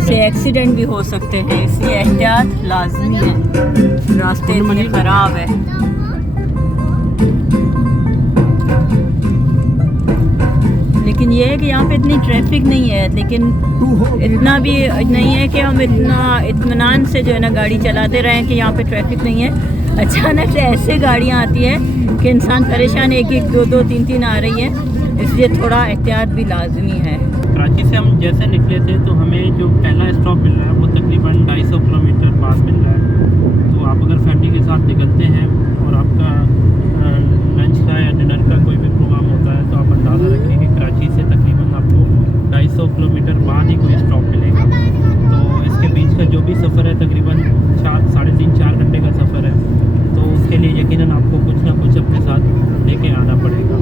ऐसे एक्सीडेंट भी हो सकते हैं, इसलिए एहतियात लाजमी है। रास्ते इतने ख़राब है। लेकिन ये है कि यहाँ पे इतनी ट्रैफिक नहीं है, लेकिन इतना भी नहीं है कि हम इतना इत्मीनान से जो है ना गाड़ी चलाते रहें कि यहाँ पे ट्रैफिक नहीं है। अचानक से ऐसे गाड़ियाँ आती है कि इंसान परेशान, एक एक दो दो तीन तीन आ रही है, इसलिए थोड़ा एहतियात भी लाजमी है। कराची से हम जैसे निकले थे तो हमें जो पहला स्टॉप मिल रहा है वो तकरीबन 250 किलोमीटर बाद मिल रहा है। तो आप अगर फैमिली के साथ निकलते हैं और आपका लंच का या डिनर का कोई भी प्रोग्राम होता है तो आप अंदाज़ा रखें कि कराची से तकरीबन आपको 250 किलोमीटर बाद ही कोई स्टॉप मिलेगा। तो इसके बीच का जो भी सफ़र है तकरीबन 3.5-4 घंटे का सफ़र है, तो उसके लिए यकीनन आपको कुछ ना कुछ अपने साथ लेके आना पड़ेगा।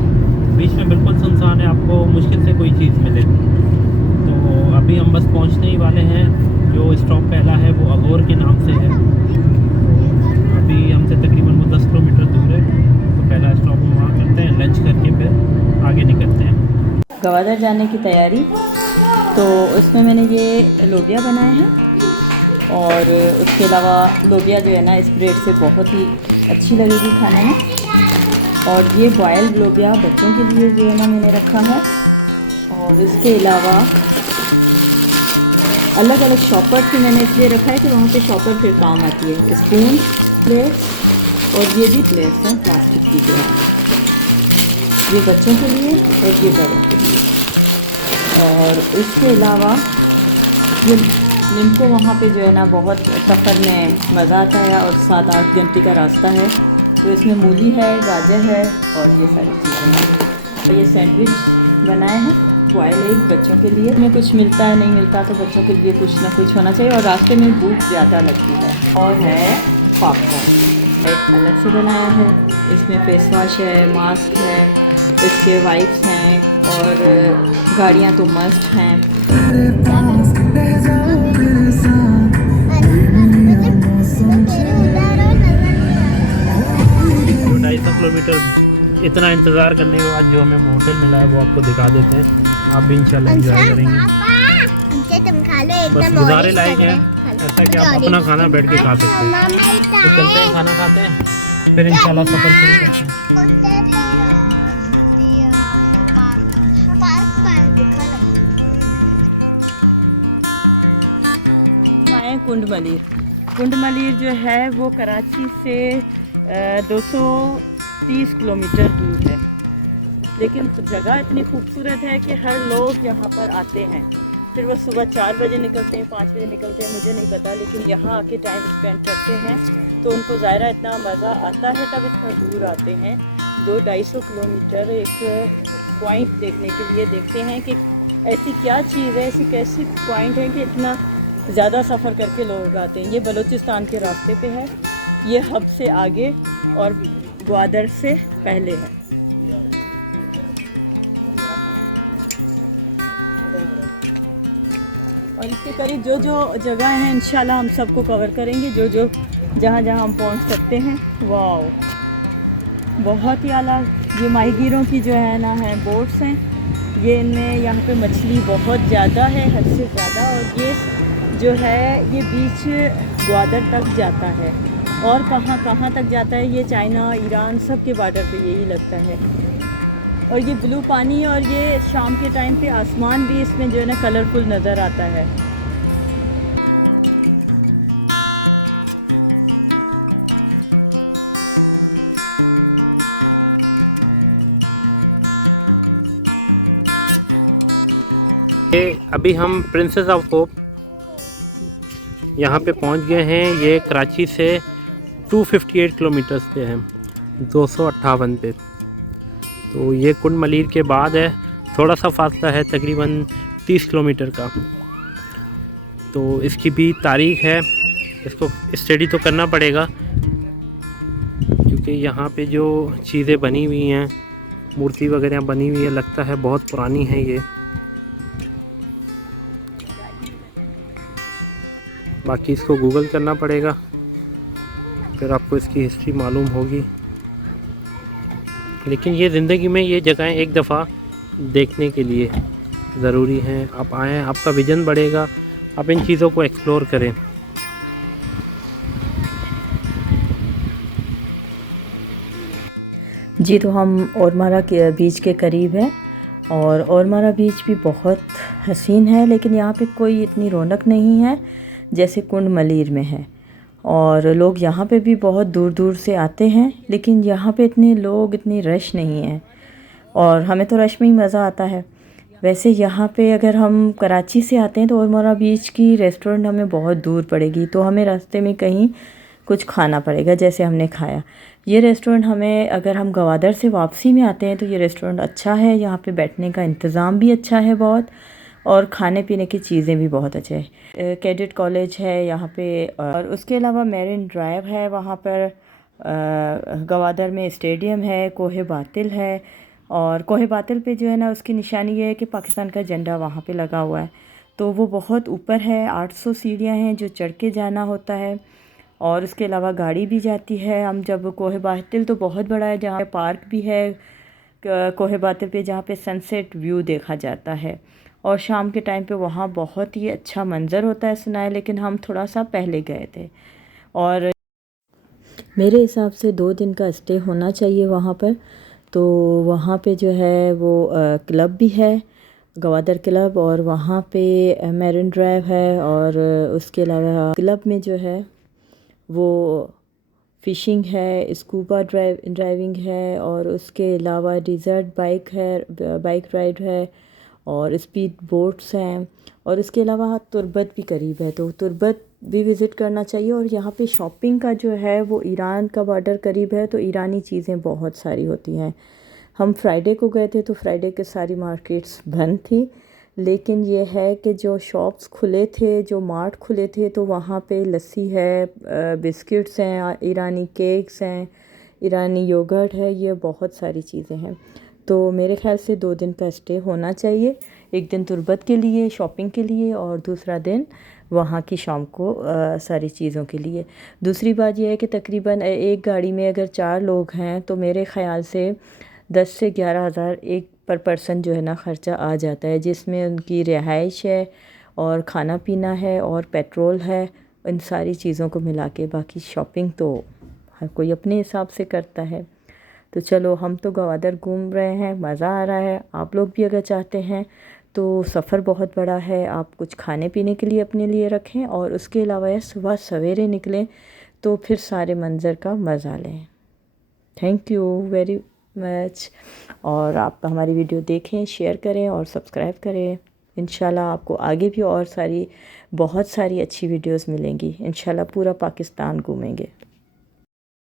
बीच में बिल्कुल सुनसान है, आपको मुश्किल से कोई चीज़ मिले। तो अभी हम बस पहुंचने ही वाले हैं। जो स्टॉप पहला है वो अगोर के नाम से है। अभी हमसे तकरीबन वो 10 किलोमीटर दूर है। तो पहला स्टॉप हम वहाँ करते हैं, लंच करके फिर आगे निकलते हैं गवादर जाने की तैयारी। तो उसमें मैंने ये लोबिया बनाए हैं, और उसके अलावा लोबिया जो है ना इस ब्रेड से बहुत ही अच्छी लगेगी खाने में। और ये बॉयल्ड लोबिया बच्चों के लिए जो है ना मैंने रखा है। और इसके अलावा अलग अलग शॉपर भी मैंने इसलिए रखा है कि वहाँ पे शॉपर फिर काम आती है। स्पून, प्लेट्स, और ये भी प्लेट्स हैं प्लास्टिक की जो है, ये बच्चों के लिए और ये बड़ों के लिए। और इसके अलावा ये जिनको वहाँ पे जो है ना बहुत सफ़र में मज़ा आता है और 7-8 घंटे का रास्ता है, तो इसमें मूली है, गाजर है और ये सारी चीज़ें हैं। तो ये सैंडविच बनाए हैं, बॉयल एग बच्चों के लिए। में कुछ मिलता है नहीं मिलता तो बच्चों के लिए कुछ ना कुछ होना चाहिए, और रास्ते में भूख ज़्यादा लगती है। और है पॉपकॉर्न, एक अलग से बनाया है, इसमें फेस वॉश है, मास्क है, इसके वाइप्स हैं, और गाड़ियाँ तो मस्त हैं। 250 किलोमीटर इतना इंतज़ार करने के बाद जो हमें होटल मिला है वो आपको दिखा देते हैं। आप भी इंशाल्लाह एंजॉय करेंगे। बस गुजारे लायक है ऐसा कि आप अपना खाना बैठ के खा सकते हैं। तो चलते हैं, खाना खाते हैं, फिर इंशाल्लाह सफ़र शुरू करते हैं। कुंड मलीर, कुंड मलीर जो है वो कराची से 230 किलोमीटर दूर है, लेकिन जगह इतनी खूबसूरत है कि हर लोग यहाँ पर आते हैं। फिर वो सुबह 4 बजे निकलते हैं, 5 बजे निकलते हैं, मुझे नहीं पता, लेकिन यहाँ आके टाइम स्पेंड करते हैं तो उनको ज़ाहिर इतना मज़ा आता है, तब इतना दूर आते हैं। 200-250 किलोमीटर एक पॉइंट देखने के लिए देखते हैं कि ऐसी क्या चीज़ है, ऐसी कैसी पॉइंट है कि इतना ज़्यादा सफ़र करके लोग आते हैं। ये बलूचिस्तान के रास्ते पे है, ये हब से आगे और ग्वादर से पहले है। और इसके करीब जो जो जगह हैं इंशाल्लाह हम सबको कवर करेंगे, जो जो जहाँ जहाँ हम पहुँच सकते हैं। वाओ, बहुत ही आला। ये माहीगीरों की जो है ना है बोट्स हैं, ये इनमें यहाँ पे मछली बहुत ज़्यादा है, हद से ज़्यादा। और ये जो है ये बीच ग्वादर तक जाता है, और कहाँ कहाँ तक जाता है, ये चाइना, ईरान सब के बॉर्डर पे यही लगता है। और ये ब्लू पानी, और ये शाम के टाइम पे आसमान भी इसमें जो है ना कलरफुल नज़र आता है। ये अभी हम प्रिंसेस ऑफ होप यहाँ पे पहुँच गए हैं। ये कराची से 258 किलोमीटर्स पे है, 258 पे। तो ये कुंड मलीर के बाद है, थोड़ा सा फासला है तकरीबन 30 किलोमीटर का। तो इसकी भी तारीख है, इसको स्टडी तो करना पड़ेगा, क्योंकि यहाँ पे जो चीज़ें बनी हुई हैं, मूर्ति वगैरह बनी हुई है, लगता है बहुत पुरानी है ये। बाकी इसको गूगल करना पड़ेगा, फिर आपको इसकी हिस्ट्री मालूम होगी। लेकिन ये ज़िंदगी में ये जगहें एक दफ़ा देखने के लिए ज़रूरी हैं। आप आएँ, आपका विजन बढ़ेगा, आप इन चीज़ों को एक्सप्लोर करें। जी, तो हम ओरमारा के बीच के करीब हैं और ओरमारा बीच भी बहुत हसीन है, लेकिन यहाँ पे कोई इतनी रौनक नहीं है जैसे कुंड मलीर में है। और लोग यहाँ पे भी बहुत दूर दूर से आते हैं, लेकिन यहाँ पे इतने लोग, इतनी रश नहीं है और हमें तो रश में ही मज़ा आता है। वैसे यहाँ पे अगर हम कराची से आते हैं तो ओरमारा बीच की रेस्टोरेंट हमें बहुत दूर पड़ेगी, तो हमें रास्ते में कहीं कुछ खाना पड़ेगा, जैसे हमने खाया। ये रेस्टोरेंट हमें, अगर हम गवादर से वापसी में आते हैं तो ये रेस्टोरेंट अच्छा है, यहाँ पे बैठने का इंतज़ाम भी अच्छा है बहुत, और खाने पीने की चीज़ें भी बहुत अच्छे हैं। कैडेट कॉलेज है यहाँ पे, और उसके अलावा मेरिन ड्राइव है वहाँ पर। गवादर में स्टेडियम है, कोहे बातिल है, और कोहे बातिल पे जो है ना, उसकी निशानी ये है कि पाकिस्तान का झंडा वहाँ पे लगा हुआ है। तो वो बहुत ऊपर है, 800 सीढ़ियाँ हैं जो चढ़ के जाना होता है, और उसके अलावा गाड़ी भी जाती है। हम जब कोहे बातिल तो बहुत बड़ा है, जहाँ पार्क भी है कोहे बातिल पे, जहाँ पे सनसेट व्यू देखा जाता है, और शाम के टाइम पे वहाँ बहुत ही अच्छा मंज़र होता है सुना है। लेकिन हम थोड़ा सा पहले गए थे, और मेरे हिसाब से 2 दिन का स्टे होना चाहिए वहाँ पर। तो वहाँ पे जो है वो क्लब भी है, गवादर क्लब, और वहाँ पे मेरिन ड्राइव है, और उसके अलावा क्लब में जो है वो फ़िशिंग है, स्कूबा ड्राइविंग है, और उसके अलावा डिज़र्ट बाइक है, बाइक राइड है, और स्पीड बोट्स हैं, और इसके अलावा तुर्बत भी करीब है, तो तुर्बत भी विज़िट करना चाहिए। और यहाँ पे शॉपिंग का जो है वो ईरान का बॉर्डर करीब है, तो ईरानी चीज़ें बहुत सारी होती हैं। हम फ्राइडे को गए थे तो फ्राइडे के सारी मार्केट्स बंद थी, लेकिन ये है कि जो शॉप्स खुले थे, जो मार्ट खुले थे, तो वहाँ पे लस्सी है, बिस्किट्स हैं, ईरानी केक्स हैं, ईरानी योगर्ट है, ये बहुत सारी चीज़ें हैं। तो मेरे ख़्याल से 2 दिन का स्टे होना चाहिए, 1 दिन तुर्बत के लिए, शॉपिंग के लिए, और दूसरा दिन वहाँ की शाम को सारी चीज़ों के लिए। दूसरी बात यह है कि तकरीबन एक गाड़ी में अगर 4 लोग हैं तो मेरे ख़्याल से 10 से 11 हज़ार एक पर पर्सन जो है ना ख़र्चा आ जाता है, जिसमें उनकी रिहाइश है और खाना पीना है और पेट्रोल है, इन सारी चीज़ों को मिला के। बाकी शॉपिंग तो हर कोई अपने हिसाब से करता है। तो चलो, हम तो गवादर घूम रहे हैं, मज़ा आ रहा है। आप लोग भी अगर चाहते हैं तो, सफ़र बहुत बड़ा है, आप कुछ खाने पीने के लिए अपने लिए रखें, और उसके अलावा या सुबह सवेरे निकलें तो फिर सारे मंज़र का मज़ा लें। Thank you very much. और आप हमारी वीडियो देखें, शेयर करें और सब्सक्राइब करें। इंशाल्लाह आपको आगे भी और बहुत सारी अच्छी वीडियोस मिलेंगी। इंशाल्लाह पूरा पाकिस्तान घूमेंगे।